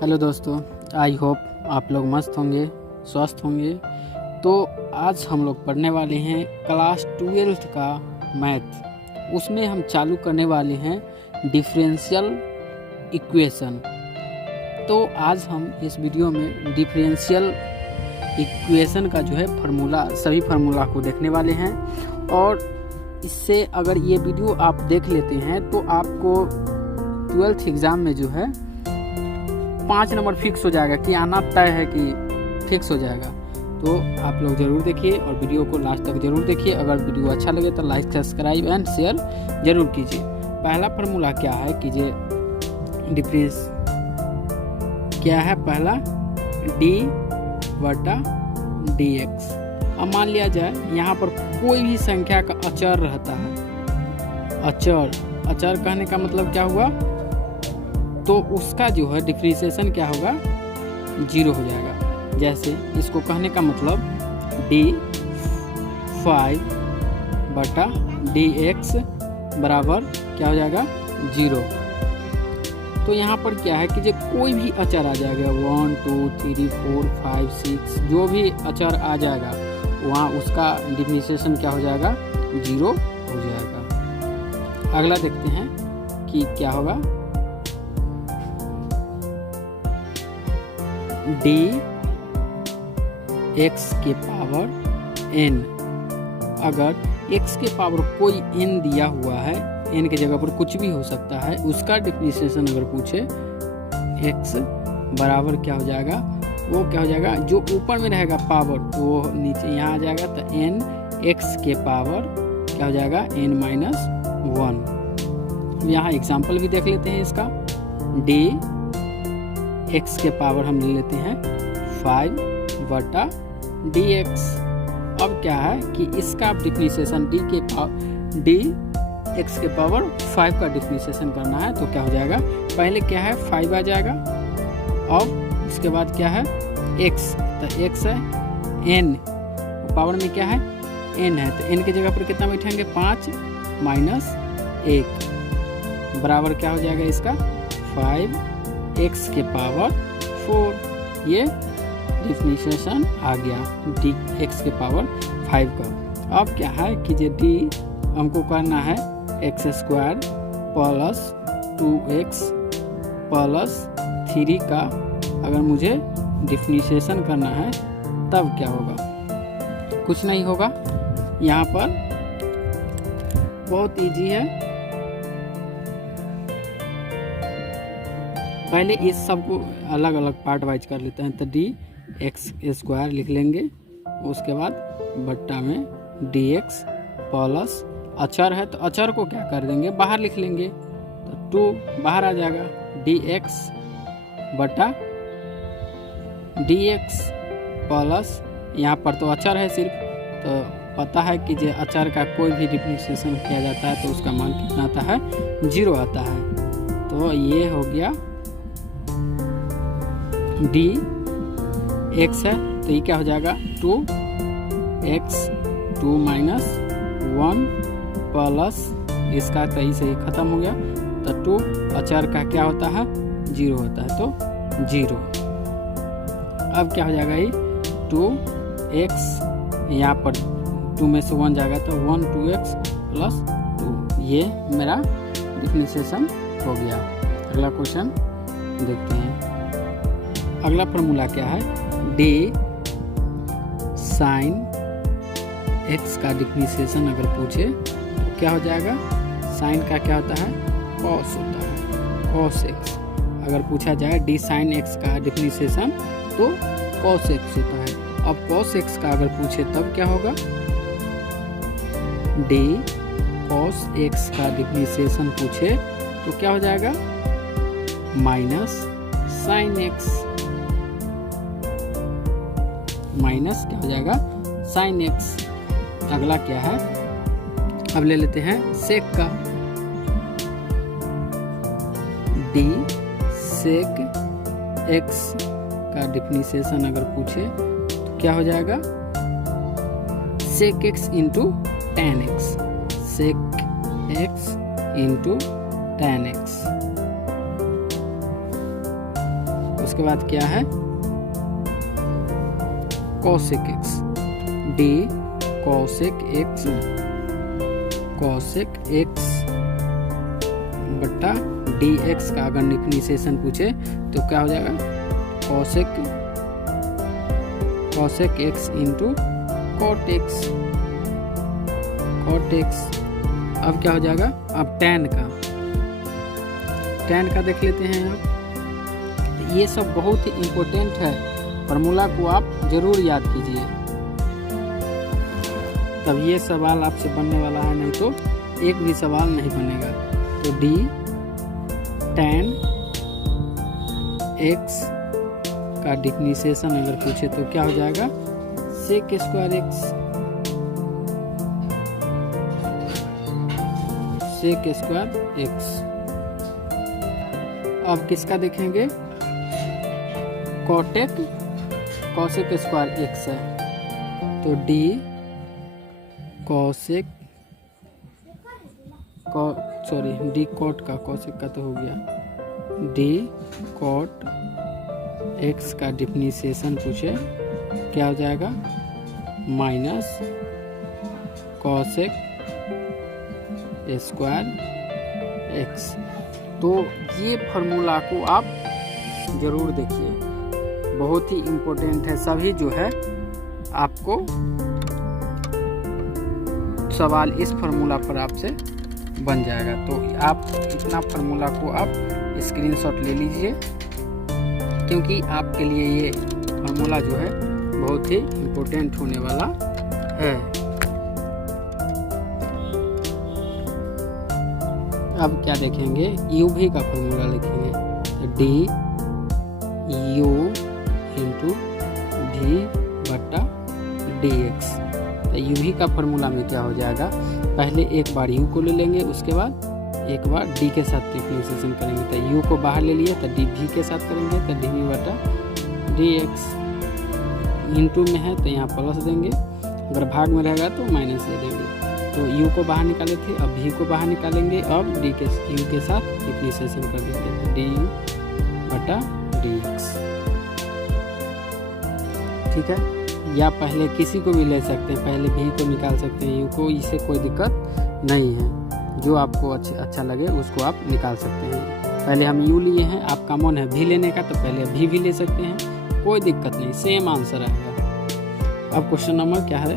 Hello दोस्तों, I hope आप लोग मस्त होंगे, स्वस्थ होंगे। तो आज हम लोग पढ़ने वाले हैं क्लास 12th का मैथ। उसमें हम चालू करने वाले हैं डिफरेंशियल इक्वेशन। तो आज हम इस वीडियो में डिफरेंशियल इक्वेशन का जो है फार्मूला, सभी फार्मूला को देखने वाले हैं। और इससे अगर ये वीडियो आप देख लेते हैं तो आपको 12th एग्ज़ाम में जो है 5 नंबर फिक्स हो जाएगा कि आना तय है कि फिक्स हो जाएगा। तो आप लोग ज़रूर देखिए और वीडियो को लास्ट तक ज़रूर देखिए। अगर वीडियो अच्छा लगे तो लाइक, सब्सक्राइब एंड शेयर ज़रूर कीजिए। पहला फार्मूला क्या है कि जे डिफरेंस क्या है, पहला d/dx। अब मान लिया जाए यहाँ पर कोई भी संख्या का अचर रहता है। अचर कहने का मतलब क्या हुआ, तो उसका जो है डिफरेंशिएशन क्या होगा, 0 हो जाएगा। जैसे इसको कहने का मतलब d5/dx बराबर क्या हो जाएगा, 0। तो यहाँ पर क्या है कि जो कोई भी अचर आ जाएगा, 1 2 3 4 5 6 जो भी अचर आ जाएगा वहाँ उसका डिफरेंशिएशन क्या हो जाएगा, 0 हो जाएगा। अगला देखते हैं कि क्या होगा, dx के पावर n। अगर x के पावर कोई n दिया हुआ है, n के जगह पर कुछ भी हो सकता है, उसका डिफरेंशिएशन अगर पूछे, x बराबर क्या हो जाएगा, वो क्या हो जाएगा, जो ऊपर में रहेगा पावर वो नीचे यहाँ आ जाएगा। तो n x के पावर क्या हो जाएगा, n-1। यहाँ एग्जाम्पल भी देख लेते हैं इसका। x के पावर हम ले लेते हैं 5/dx। अब क्या है कि इसका डिफरेंशिएशन dx के पावर 5 का डिफरेंशिएशन करना है। तो क्या हो जाएगा, पहले क्या है 5 आ जाएगा, अब इसके बाद क्या है x। तो x है, n पावर में क्या है, n है, तो n की जगह पर कितना बैठेंगे, 5 - 1 बराबर क्या हो जाएगा इसका, 5x के पावर 4। ये डिफरेंशिएशन आ गया dx के पावर 5 का। अब क्या है कि जो d हमको करना है x² प्लस 2x प्लस 3 का अगर मुझे डिफरेंशिएशन करना है तब क्या होगा, कुछ नहीं होगा। यहाँ पर बहुत इजी है। पहले इस सब को अलग अलग पार्ट वाइज कर लेते हैं। तो dx² लिख लेंगे, उसके बाद बट्टा में dx प्लस अचर है तो अचर को क्या कर देंगे, बाहर लिख लेंगे। तो 2 बाहर आ जाएगा, dx प्लस यहाँ पर तो अचर है सिर्फ, तो पता है कि जो अचर का कोई भी डिफरेंशिएशन किया जाता है तो उसका मान कितना आता है, 0 आता है। तो ये हो गया dx है, तो ये क्या हो जाएगा, 2x 2 - 1 प्लस इसका कहीं से ही खत्म हो गया। तो 2 अचर का क्या होता है, 0 होता है, तो 0। अब क्या हो जाएगा, ये 2x यहाँ पर 2 में से 1 जाएगा तो 1 2x प्लस 2। ये मेरा डिफरेंशिएशन हो गया। अगला क्वेश्चन देखते हैं। अगला फार्मूला क्या है, d sin x का डिफरेंशिएशन अगर पूछे तो क्या हो जाएगा, साइन का क्या होता है, cos होता है, cos x। अगर पूछा जाए d sin x का डिफरेंशिएशन तो cos x होता है। अब cos x का अगर पूछे तब क्या होगा, d cos x का डिफरेंशिएशन पूछे तो क्या हो जाएगा, माइनस sin x, माइनस क्या हो जाएगा, sin x। अगला क्या है, अब ले लेते हैं sec का। d sec x का डिफरेंशिएशन अगर पूछे तो क्या हो जाएगा, sec x into tan x, sec x into tan x। उसके बाद क्या है cosec x, d cosec x बट्टा dx का अगर डिफरेंशिएशन पूछे तो क्या हो जाएगा cosec x into cot x। अब क्या हो जाएगा, अब tan का देख लेते हैं यहाँ। ये सब बहुत ही इम्पोर्टेंट है, फार्मूला को आप जरूर याद कीजिए, तब ये सवाल आपसे बनने वाला है, नहीं तो एक भी सवाल नहीं बनेगा। तो d tan x का डिफरेंशिएशन अगर पूछे तो क्या हो जाएगा sec स्क्वायर x। अब किसका देखेंगे, cosec स्क्वायर x है, तो d cot का cosec का तो हो गया, d cot x का डिफरेंशिएशन पूछे क्या हो जाएगा माइनस cosec स्क्वायर x। तो ये फार्मूला को आप जरूर देखिए, बहुत ही इम्पोर्टेंट है। सभी जो है आपको सवाल इस फार्मूला पर आपसे बन जाएगा। तो आप इतना फार्मूला को आप स्क्रीनशॉट ले लीजिए, क्योंकि आपके लिए ये फार्मूला जो है बहुत ही इम्पोर्टेंट होने वाला है। अब क्या देखेंगे, UV का फार्मूला लिखेंगे, तो d u इंटू v बट्टा dx। तो UV का फार्मूला में क्या हो जाएगा, पहले एक बार u को ले लेंगे, उसके बाद एक बार d के साथ डिफरेंशिएशन करेंगे। तो u को बाहर ले लिए तो dv के साथ करेंगे, तो dv बटा dx। इंटू में है तो यहाँ प्लस देंगे, अगर भाग में रहेगा तो माइनस दे देंगे। तो u को बाहर निकाले थे, अब v को बाहर निकालेंगे, अब u के साथ डिफरेंशिएशन कर देंगे, du बटा dx। ठीक है, या पहले किसी को भी ले सकते हैं, पहले v को निकाल सकते हैं, u को, इससे कोई दिक्कत नहीं है, जो आपको अच्छा लगे उसको आप निकाल सकते हैं। पहले हम u लिए हैं, आपका मन है v लेने का तो पहले v भी ले सकते हैं, कोई दिक्कत नहीं, सेम आंसर आएगा। अब क्वेश्चन नंबर क्या है,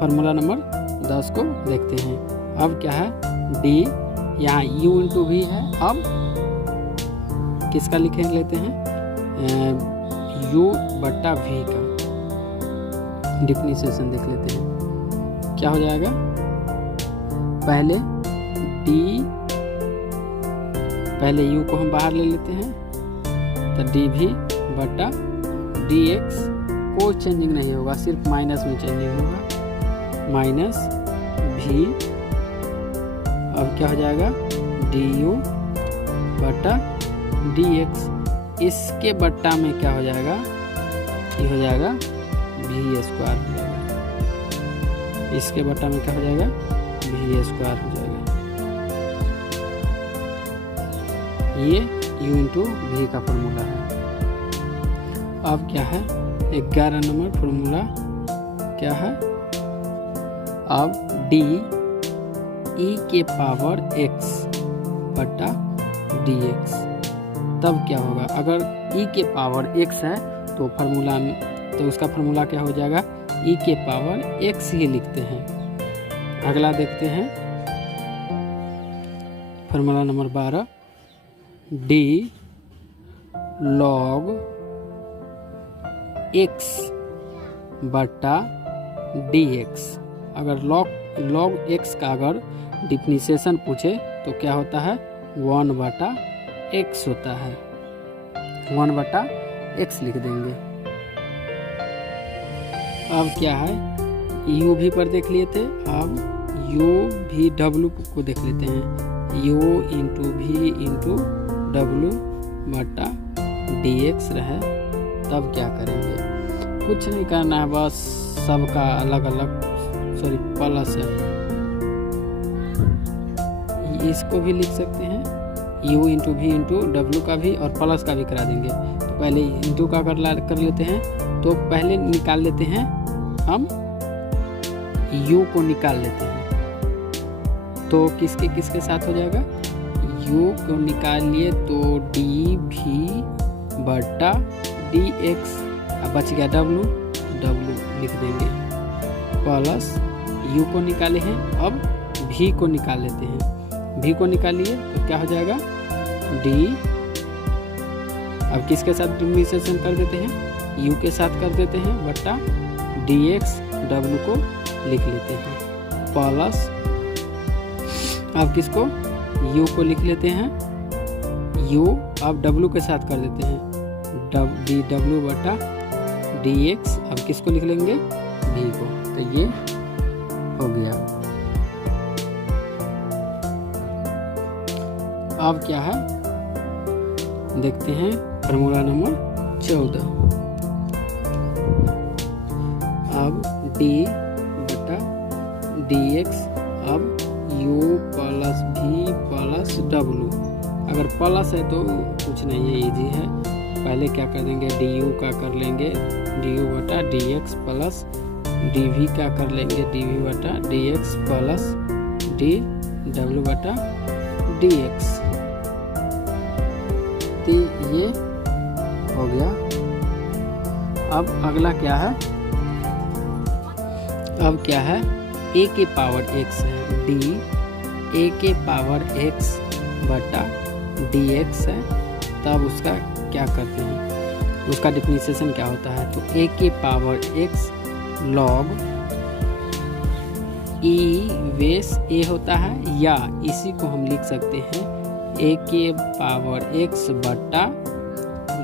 फार्मूला नंबर 10 को देखते हैं। अब क्या है, d यहाँ u इंटू v है, अब किसका लिखे लेते हैं, u बट्टा v का डिफरेंशिएशन देख लेते हैं। क्या हो जाएगा, पहले u को हम बाहर ले लेते हैं, तो dv बटा dx, कोई चेंजिंग नहीं होगा, सिर्फ माइनस में चेंजिंग होगा, माइनस v। अब क्या हो जाएगा, du बटा dx। इसके बट्टा में क्या हो जाएगा, ये हो जाएगा v स्क्वायर हो जाएगा, इसके बट्टा में क्या हो जाएगा, v स्क्वायर हो जाएगा। ये u इंटू v का फॉर्मूला है। अब क्या है, 11 नंबर फॉर्मूला क्या है, अब d e के पावर x बटा dx। तब क्या होगा, अगर e के पावर x है तो फार्मूला में, तो उसका फार्मूला क्या हो जाएगा, e के पावर x ही लिखते हैं। अगला देखते हैं formula number 12, d log x बटा dx। अगर log x का अगर डिफरेंशिएशन पूछे तो क्या होता है, 1 बटा x होता है, 1 बटा x लिख देंगे। अब क्या है, u भी पर देख लिए थे, अब u भी w को देख लेते हैं, u into v into w बटा dx रहे। तब क्या करेंगे, कुछ नहीं करना है, बस सबका अलग अलग प्लस है, इसको भी लिख सकते हैं u into V into W का भी और प्लस का भी करा देंगे। तो पहले इंटू का कर लेते हैं। तो पहले निकाल लेते हैं हम u को निकाल लेते हैं। तो किसके किसके साथ हो जाएगा, u को निकाल लिए तो डी भी बटा डी एक्स, अब बच गया w लिख देंगे प्लस u को निकाले हैं। अब v को निकाल लेते हैं। v को निकालिए तो क्या हो जाएगा d, अब किसके साथ डिफरेंशिएशन कर देते हैं, u के साथ कर देते हैं बटा dx, w को लिख लेते हैं प्लस, अब किसको u को लिख लेते हैं u, अब w के साथ कर देते हैं dw बटा dx, अब किसको लिख लेंगे v को। तो ये हो गया। अब क्या है देखते हैं फार्मूला नंबर 14। अब d बटा dx, अब u plus v plus w, अगर प्लस है तो कुछ नहीं है, इजी है। पहले क्या कर देंगे du का कर लेंगे du बटा dx प्लस dv का कर लेंगे dv बटा dx प्लस dw बटा dx। तो ये हो गया। अब अगला क्या है, अब क्या है a के पावर x है, d a के पावर x बटा dx है। तब उसका क्या करते हैं, उसका डिफरेंशिएशन क्या होता है, तो a के power x log e base a होता है, या इसी को हम लिख सकते हैं a के पावर x बटा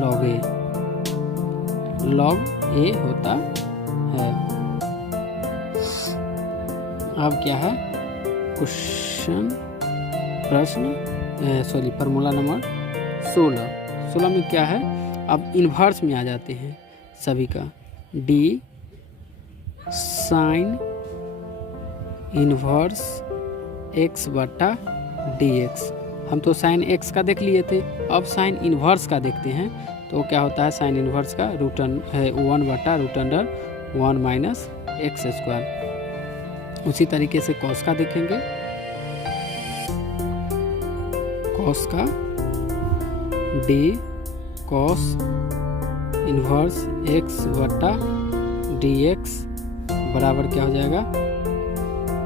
log a होता है। अब क्या है फार्मूला नंबर 16 में क्या है, अब इन्वर्स में आ जाते हैं सभी का, d साइन इन्वर्स x बटा dx। हम तो साइन x का देख लिए थे, अब साइन इन्वर्स का देखते हैं। तो क्या होता है साइन इन्वर्स का रूट है 1 बटा root under 1 minus X square. उसी तरीके से कॉस का देखेंगे, कॉस का d कॉस इन्वर्स x बटा dx बराबर क्या हो जाएगा,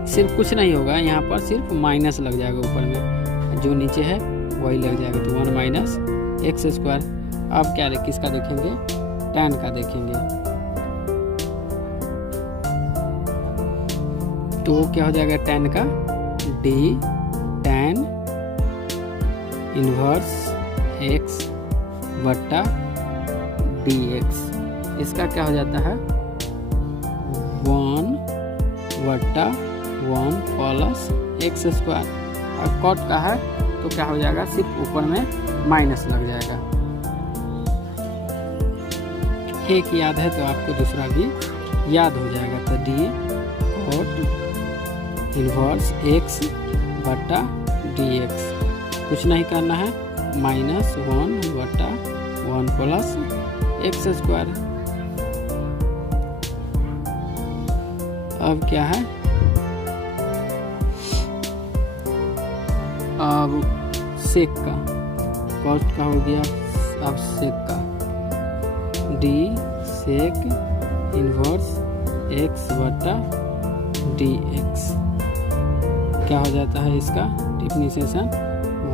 सिर्फ कुछ नहीं होगा यहाँ पर, सिर्फ माइनस लग जाएगा ऊपर में, जो नीचे है वही लग जाएगा, तो 1 माइनस एक्स स्क्वायर। अब क्या किसका देखेंगे, tan का देखेंगे, तो क्या हो जाएगा tan का d tan इन्वर्स x बटा dx। इसका क्या हो जाता है 1 बटा 1 प्लस एक्स स्क्वायर। और कॉट का है तो क्या हो जाएगा, सिर्फ ऊपर में माइनस लग जाएगा। एक याद है तो आपको दूसरा भी याद हो जाएगा। तो d कॉट इन्वर्स x बटा dx, कुछ नहीं करना है, माइनस 1 बटा 1 प्लस एक्स स्क्वायर। अब क्या है, अब सेक का कॉस्ट का हो गया, अब सेक का d सेक इन्वर्स x बटा dx क्या हो जाता है, इसका डिफरेंशिएशन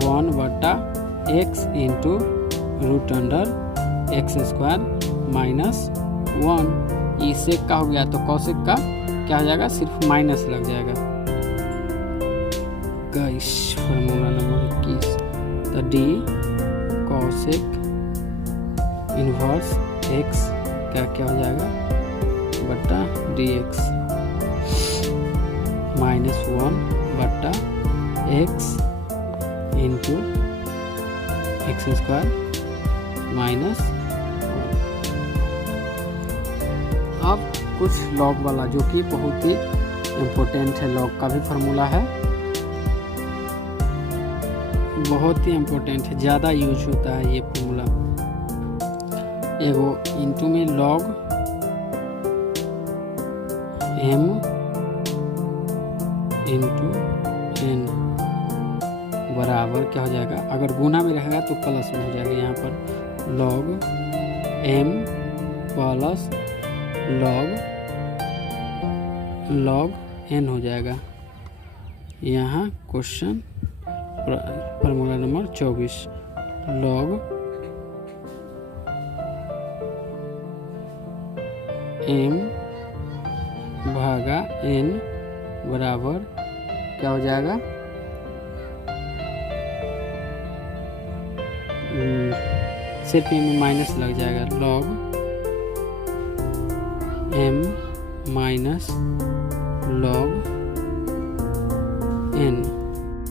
1 बटा x into root under X square minus 1। ये सेक का हो गया, तो कॉसेक का क्या हो जाएगा, सिर्फ माइनस लग जाएगा। गाइस फार्मूला नंबर 21, तो d कॉसेक इन्वर्स x का क्या हो जाएगा बटा dx माइनस 1 बटा x into x square minus 1। अब कुछ लॉग वाला जो कि बहुत ही इम्पोर्टेंट है, लॉग का भी फार्मूला है। बहुत ही इम्पोर्टेंट है, ज़्यादा यूज होता है ये फॉर्मूला। एगो इंटू में log m इंटू n बराबर क्या हो जाएगा, अगर गुना में रहेगा तो प्लस में हो जाएगा। यहाँ पर log m plus log n हो जाएगा। यहाँ question formula number 24 log m भागा n बराबर क्या हो जाएगा, सिर्फ में माइनस लग जाएगा, log m minus log n